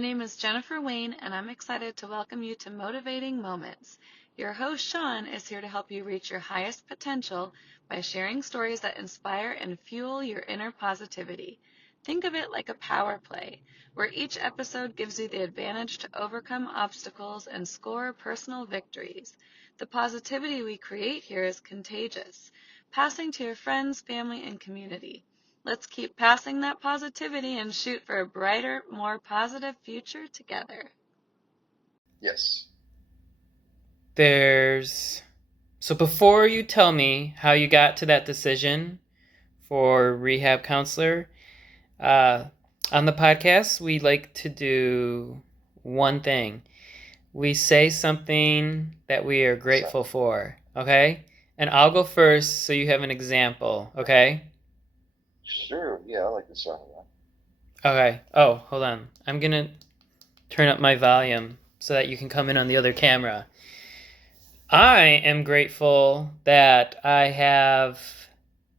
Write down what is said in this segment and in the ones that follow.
My name is Jennifer Wayne, and I'm excited to welcome you to Motivating Moments. Your host, Sean, is here to help you reach your highest potential by sharing stories that inspire and fuel your inner positivity. Think of it like a power play, where each episode gives you the advantage to overcome obstacles and score personal victories. The positivity we create here is contagious, passing to your friends, family, and community. Let's keep passing that positivity and shoot for a brighter, more positive future together. Yes. So before you tell me how you got to that decision for rehab counselor, on the podcast, we like to do one thing. We say something that we are grateful for, okay? And I'll go first so you have an example, okay? Sure. Yeah, I like the sound of Okay. Oh, hold on. I'm going to turn up my volume so that you can come in on the other camera. I am grateful that I have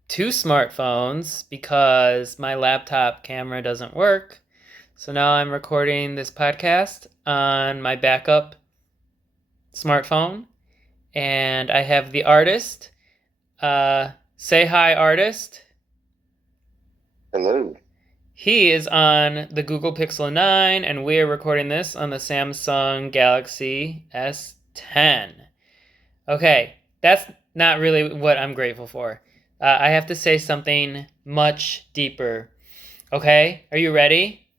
2 smartphones because my laptop camera doesn't work. So now I'm recording this podcast on my backup smartphone. And I have the artist. Say hi, artist. Hello. He is on the Google Pixel 9, and we are recording this on the Samsung Galaxy S10. Okay, that's not really what I'm grateful for. I have to say something much deeper. Okay, are you ready?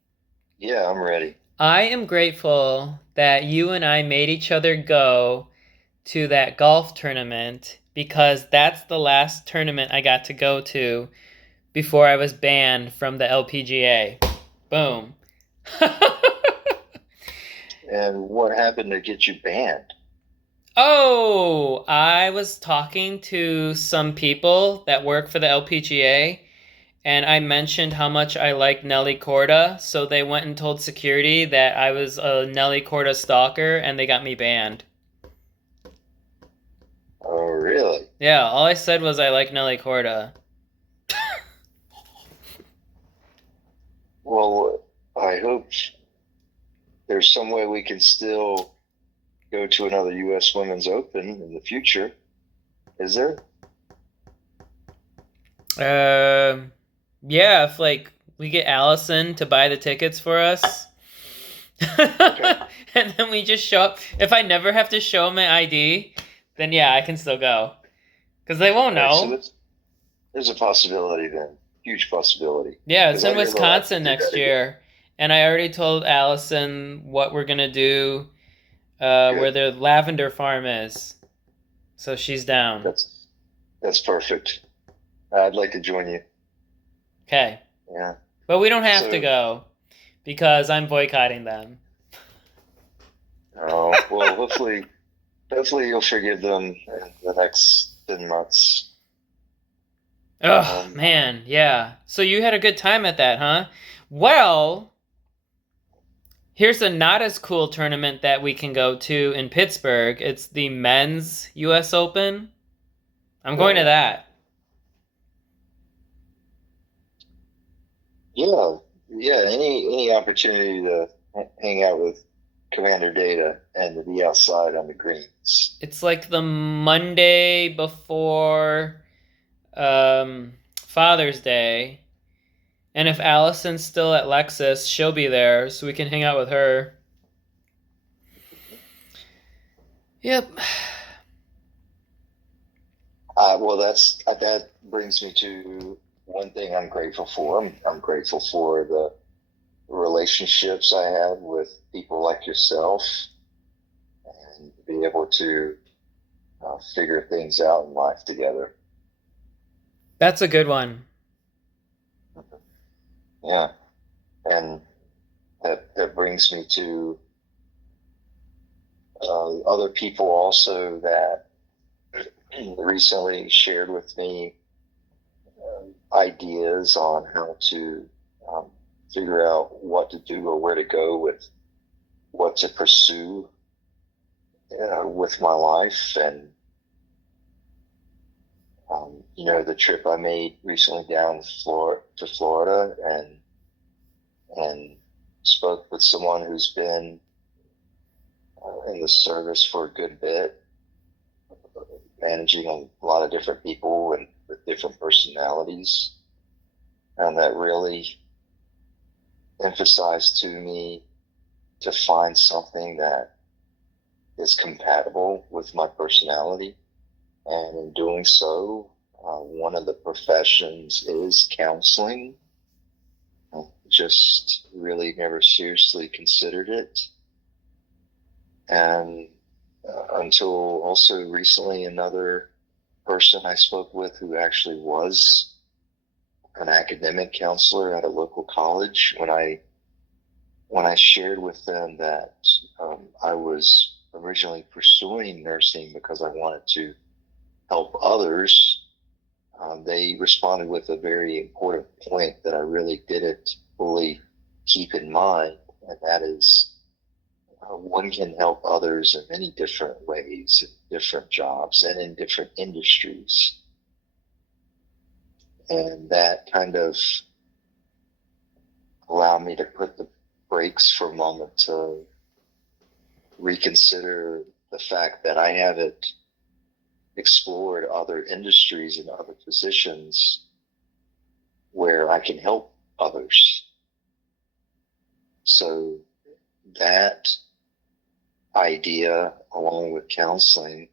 Yeah, I'm ready. I am grateful that you and I made each other go to that golf tournament because that's the last tournament I got to go to before I was banned from the LPGA. Boom. And what happened to get you banned? Oh, I was talking to some people that work for the LPGA, and I mentioned how much I like Nelly Corda, so they went and told security that I was a Nelly Corda stalker, and they got me banned. Oh, really? Yeah, all I said was I like Nelly Corda. Well, I hope there's some way we can still go to another U.S. Women's Open in the future. Is there? Yeah, if like we get Allison to buy the tickets for us. Okay. And then we just show up. If I never have to show my ID, then yeah, I can still go. Because they won't All right, so know. there's a possibility then. Huge possibility. Yeah, it's 'Cause in I'd really like to Wisconsin do next that again. year. And I already told Allison what we're going to do where Good. the lavender farm is. So she's down. That's perfect. I'd like to join you. Okay. Yeah. But we don't have to So, go because I'm boycotting them. oh, well, hopefully you'll forgive them in the next 10 months. Oh, man, yeah. So you had a good time at that, huh? Well, here's a not as cool tournament that we can go to in Pittsburgh. It's the men's US Open. I'm going to that. Yeah, yeah. Any opportunity to hang out with Commander Data and to be outside on the greens. It's like the Monday before Father's Day. And if Allison's still at Lexus, she'll be there, so we can hang out with her. Yep. Well, that brings me to one thing I'm grateful for. I'm grateful for the relationships I have with people like yourself, and be able to figure things out in life together. That's a good one. Yeah, and that brings me to other people also that recently shared with me ideas on how to figure out what to do or where to go with what to pursue with my life. And the trip I made recently down to Florida, and spoke with someone who's been in the service for a good bit, managing a lot of different people and with different personalities. And that really emphasized to me to find something that is compatible with my personality. And in doing so, one of the professions is counseling. I just really never seriously considered it. And until also recently, another person I spoke with who actually was an academic counselor at a local college, when I shared with them that I was originally pursuing nursing because I wanted to help others, they responded with a very important point that I really didn't fully keep in mind, and that is one can help others in many different ways, in different jobs, and in different industries. And that kind of allowed me to put the brakes for a moment to reconsider the fact that I haven't explored other industries and other positions where I can help others. So that idea, along with counseling,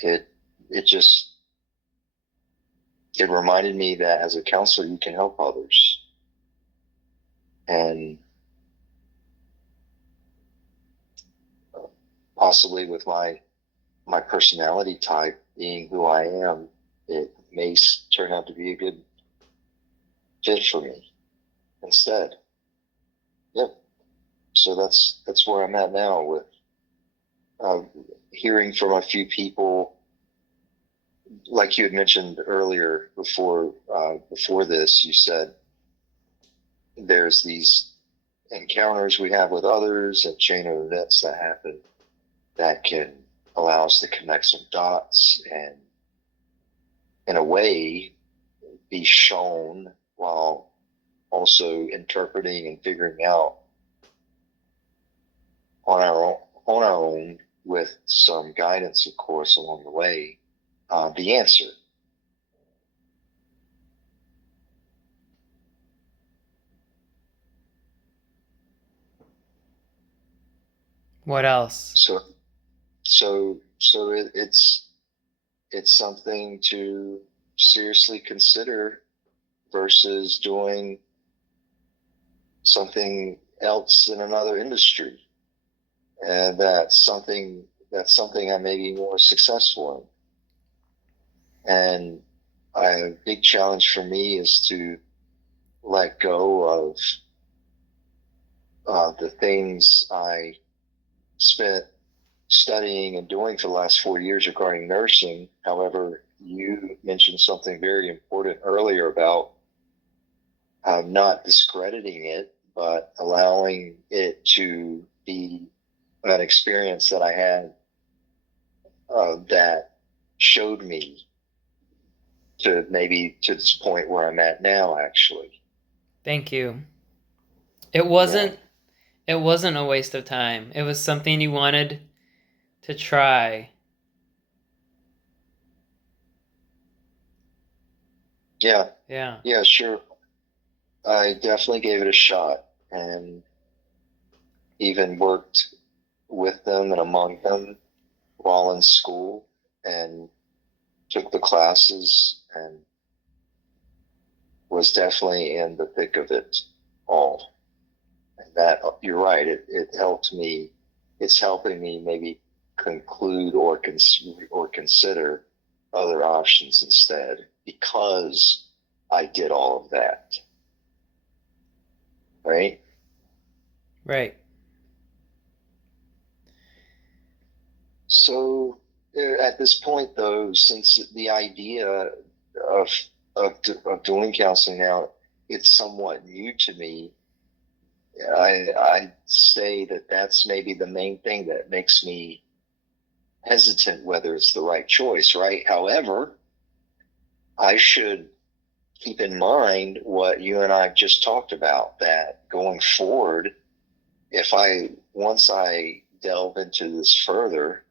it reminded me that as a counselor, you can help others. And possibly with my personality type being who I am, it may turn out to be a good fit for me instead. Yep. So that's where I'm at now, with hearing from a few people, like you had mentioned earlier before this. You said there's these encounters we have with others, a chain of events that happen that can allow us to connect some dots and, in a way, be shown while also interpreting and figuring out on our own, with some guidance, of course, along the way, the answer. What else? So it's something to seriously consider versus doing something else in another industry, and that's something I may be more successful in. And a big challenge for me is to let go of the things I spent studying and doing for the last 4 years regarding nursing. However, you mentioned something very important earlier about not discrediting it, but allowing it to be an experience that I had that showed me to maybe to this point where I'm at now, actually. Thank you. It wasn't a waste of time. It was something you wanted to try. Yeah. Yeah. Yeah, sure. I definitely gave it a shot, and even worked with them and among them while in school, and took the classes, and was definitely in the thick of it all. And that, you're right, it helped me. It's helping me maybe conclude or consider other options instead, because I did all of that. Right? Right. So at this point, though, since the idea of doing counseling now, it's somewhat new to me, I say that that's maybe the main thing that makes me hesitant whether it's the right choice, right? However, I should keep in mind what you and I just talked about, that going forward, once I delve into this further,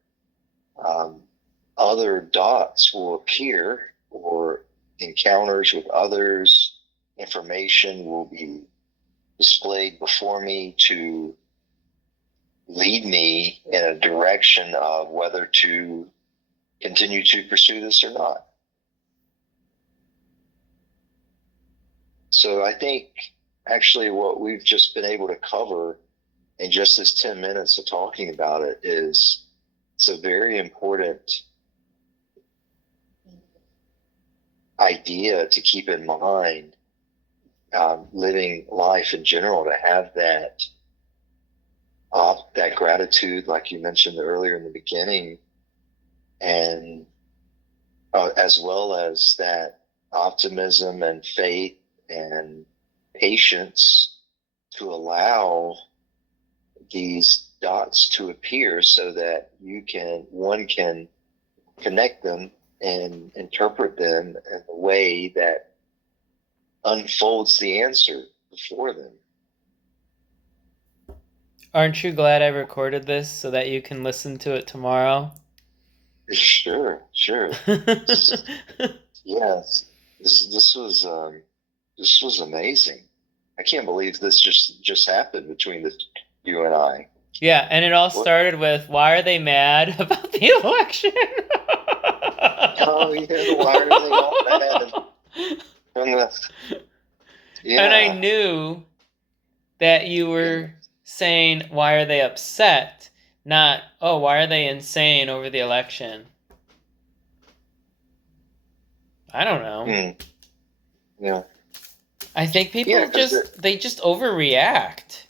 other dots will appear, or encounters with others, information will be displayed before me to lead me in a direction of whether to continue to pursue this or not. So I think actually what we've just been able to cover in just this 10 minutes of talking about it it's a very important idea to keep in mind, living life in general, to have that gratitude, like you mentioned earlier in the beginning, and as well as that optimism and faith and patience to allow these dots to appear so that one can connect them and interpret them in a way that unfolds the answer before them. Aren't you glad I recorded this so that you can listen to it tomorrow? Sure. Yes, this was amazing. I can't believe this just happened between you and I. Yeah, and it all started with, why are they mad about the election? Oh yeah, why are they all mad? And I knew that you were saying, why are they upset? Not, oh, why are they insane over the election? I don't know. Yeah. I think people just overreact.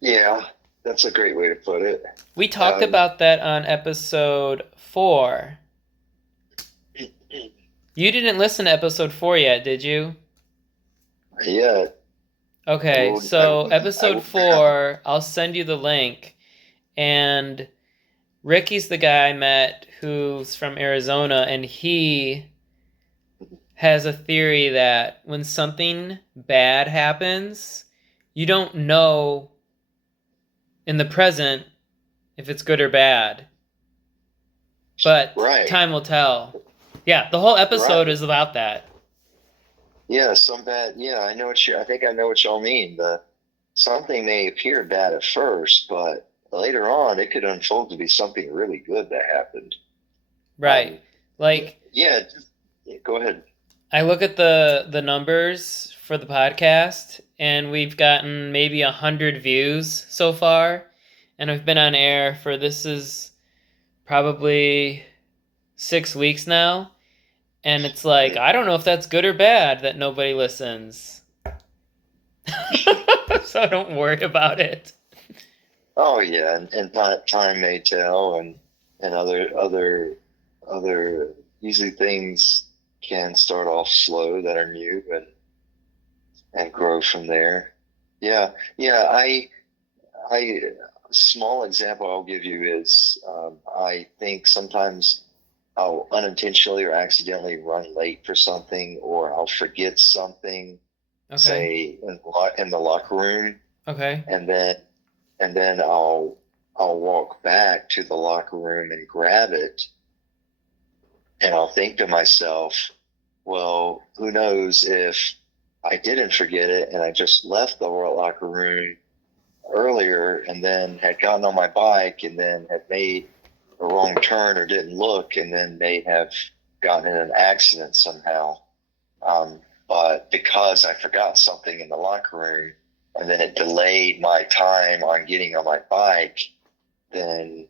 Yeah, that's a great way to put it. We talked about that on episode 4. You didn't listen to episode 4 yet, did you? Yeah. Okay, so episode 4, I'll send you the link. And Ricky's the guy I met who's from Arizona, and he has a theory that when something bad happens, you don't know in the present if it's good or bad. But time will tell. Yeah, the whole episode is about that. Yeah, I think I know what y'all mean. Something may appear bad at first, but later on it could unfold to be something really good that happened. Right. Go ahead. I look at the numbers for the podcast, and we've gotten maybe 100 views so far, and I've been on air for, this is probably 6 weeks now, and it's like, I don't know if that's good or bad that nobody listens. So don't worry about it. Oh yeah, and time may tell, and other usually things can start off slow that are new and grow from there. Yeah. Small example I'll give you is I think sometimes I'll unintentionally or accidentally run late for something, or I'll forget something, say in the locker room. Okay. And then I'll walk back to the locker room and grab it, and I'll think to myself, well, who knows if I didn't forget it and I just left the locker room earlier and then had gotten on my bike and then had made a wrong turn or didn't look and then may have gotten in an accident somehow. But because I forgot something in the locker room and then it delayed my time on getting on my bike, then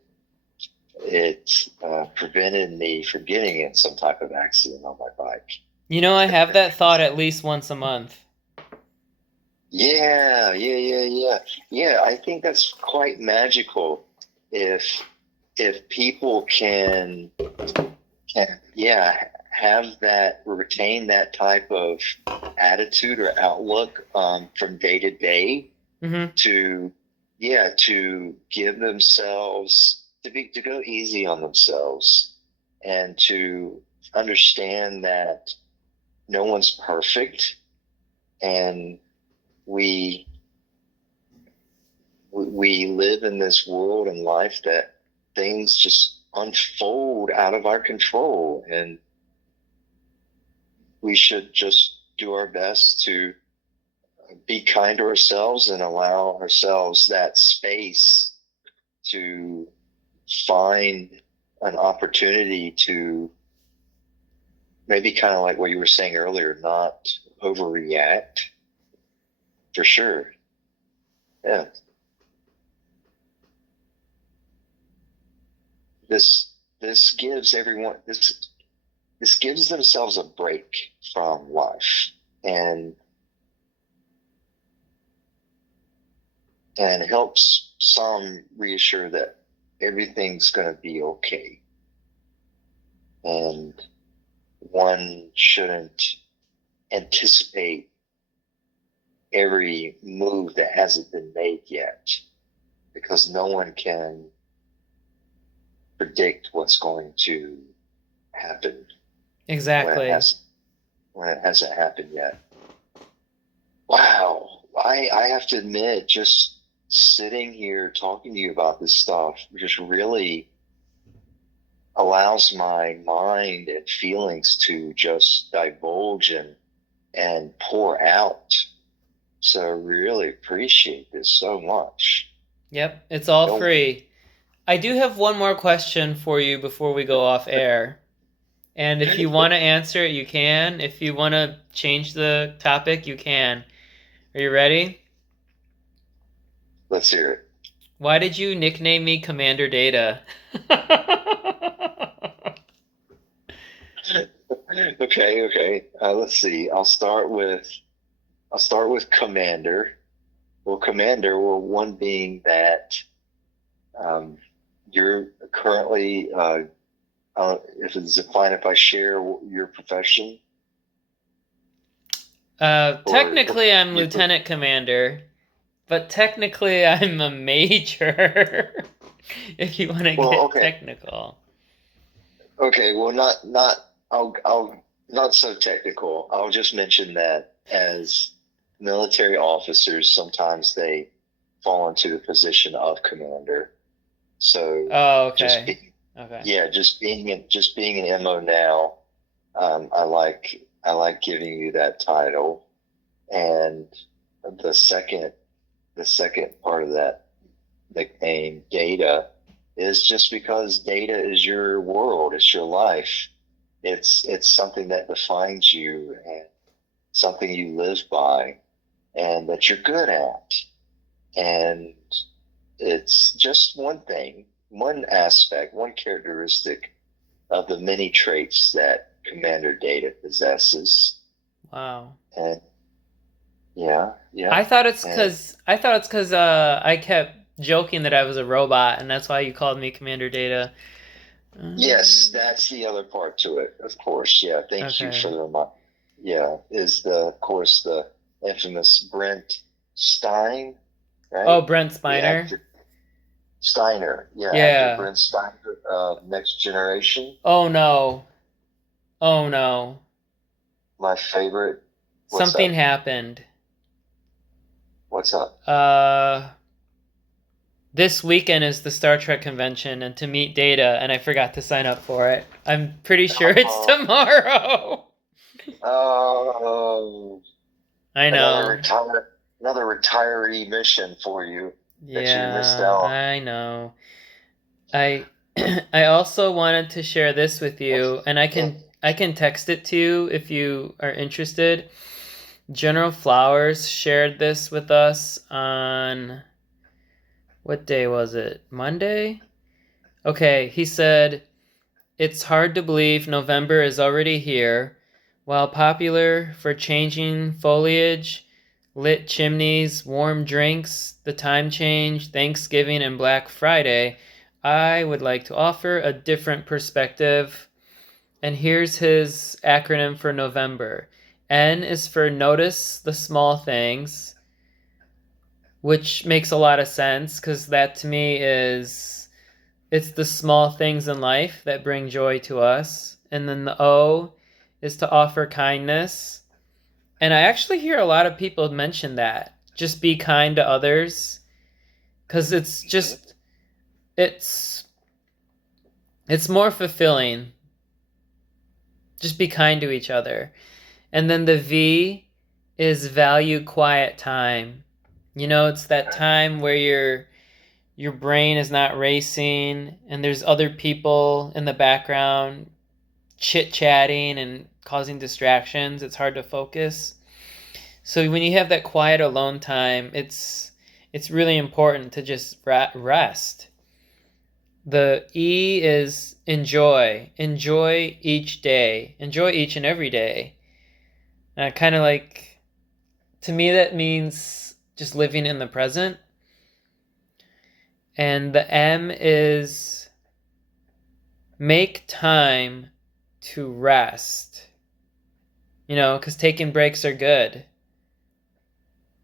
it prevented me from getting in some type of accident on my bike. I have that thought at least once a month. Yeah. I think that's quite magical if people can retain that type of attitude or outlook from day to day, to give themselves to go easy on themselves and to understand that no one's perfect, and we live in this world and life that things just unfold out of our control, and we should just do our best to be kind to ourselves and allow ourselves that space to find an opportunity to maybe kind of like what you were saying earlier, not overreact, for sure. Yeah. This gives everyone this gives themselves a break from life, and helps some reassure that everything's going to be okay, and one shouldn't anticipate every move that hasn't been made yet, because no one can predict what's going to happen Exactly. when it hasn't happened yet. Wow. I have to admit, just sitting here talking to you about this stuff just really allows my mind and feelings to just divulge and pour out. So I really appreciate this so much. Yep, it's all Don't- free. I do have one more question for you before we go off air. And if you want to answer it, you can. If you want to change the topic, you can. Are you ready? Let's hear it. Why did you nickname me Commander Data? Okay. Let's see. I'll start with Commander. Well, Commander, one being that you're currently, if it's fine if I share your profession. Technically, I'm Lieutenant Commander, but technically, I'm a Major. If you want to get technical. Okay, well, I'll not so technical. I'll just mention that as military officers, sometimes they fall into the position of commander. So, okay. Just being an MO now, I like giving you that title. And the second part of that nickname, Data, is just because data is your world, it's your life. It's something that defines you and something you live by and that you're good at. And it's just one thing, one aspect, one characteristic of the many traits that Commander Data possesses. Wow. And yeah. I thought it's because I kept joking that I was a robot, and that's why you called me Commander Data. Yes, that's the other part to it, of course. Yeah, thank you for the reminder. Yeah, is of course the infamous Brent Stein, right? Oh, Brent Spiner. Steiner, actor Brent Steiner, Next Generation. Oh no. My favorite. Something happened. What's up? This weekend is the Star Trek convention, and to meet Data, and I forgot to sign up for it. I'm pretty sure it's tomorrow. Oh. I know. Another retiree mission for you. Yeah, that you missed out. I know. I also wanted to share this with you, and I can text it to you if you are interested. General Flowers shared this with us on, what day was it? Monday? Okay, he said, "It's hard to believe November is already here. While popular for changing foliage, lit chimneys, warm drinks, the time change, Thanksgiving, and Black Friday, I would like to offer a different perspective." And here's his acronym for November. N is for notice the small things, which makes a lot of sense because that to me it's the small things in life that bring joy to us. And then the O is to offer kindness. And I actually hear a lot of people mention that. Just be kind to others. Because it's more fulfilling. Just be kind to each other. And then the V is value quiet time. It's that time where your brain is not racing and there's other people in the background chit-chatting and causing distractions. It's hard to focus. So when you have that quiet alone time, it's really important to just rest. The E is enjoy. Enjoy each day. Enjoy each and every day. Kind of like, to me, that means just living in the present. And the M is make time to rest. Because taking breaks are good.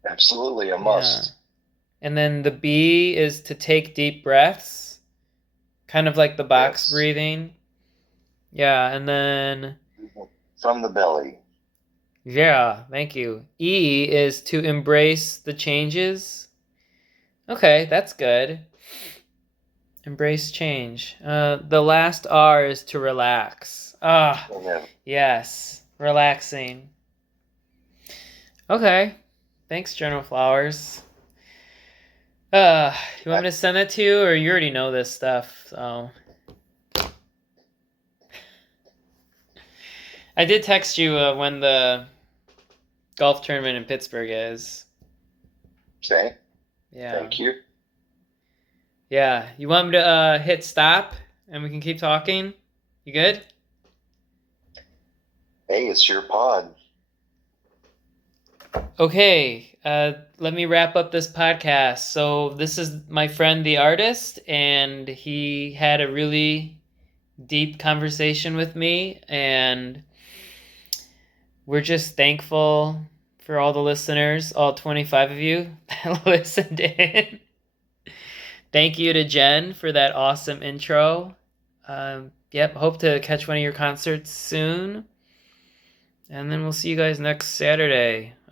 Absolutely, a must. Yeah. And then the B is to take deep breaths, kind of like the box breathing. Yeah, and then from the belly. Yeah, thank you. E is to embrace the changes. Okay, that's good. Embrace change. The last R is to relax. Yes, relaxing. Okay, thanks, General Flowers. You want me to send that to you, or you already know this stuff? So I did text you when the golf tournament in Pittsburgh is. Okay. Yeah. Thank you. Yeah. You want me to hit stop and we can keep talking? You good? Hey, it's your pod. Okay. Let me wrap up this podcast. So this is my friend, the artist, and he had a really deep conversation with me, and we're just thankful for all the listeners, all 25 of you that listened in. Thank you to Jen for that awesome intro. Yep, hope to catch one of your concerts soon. And then we'll see you guys next Saturday.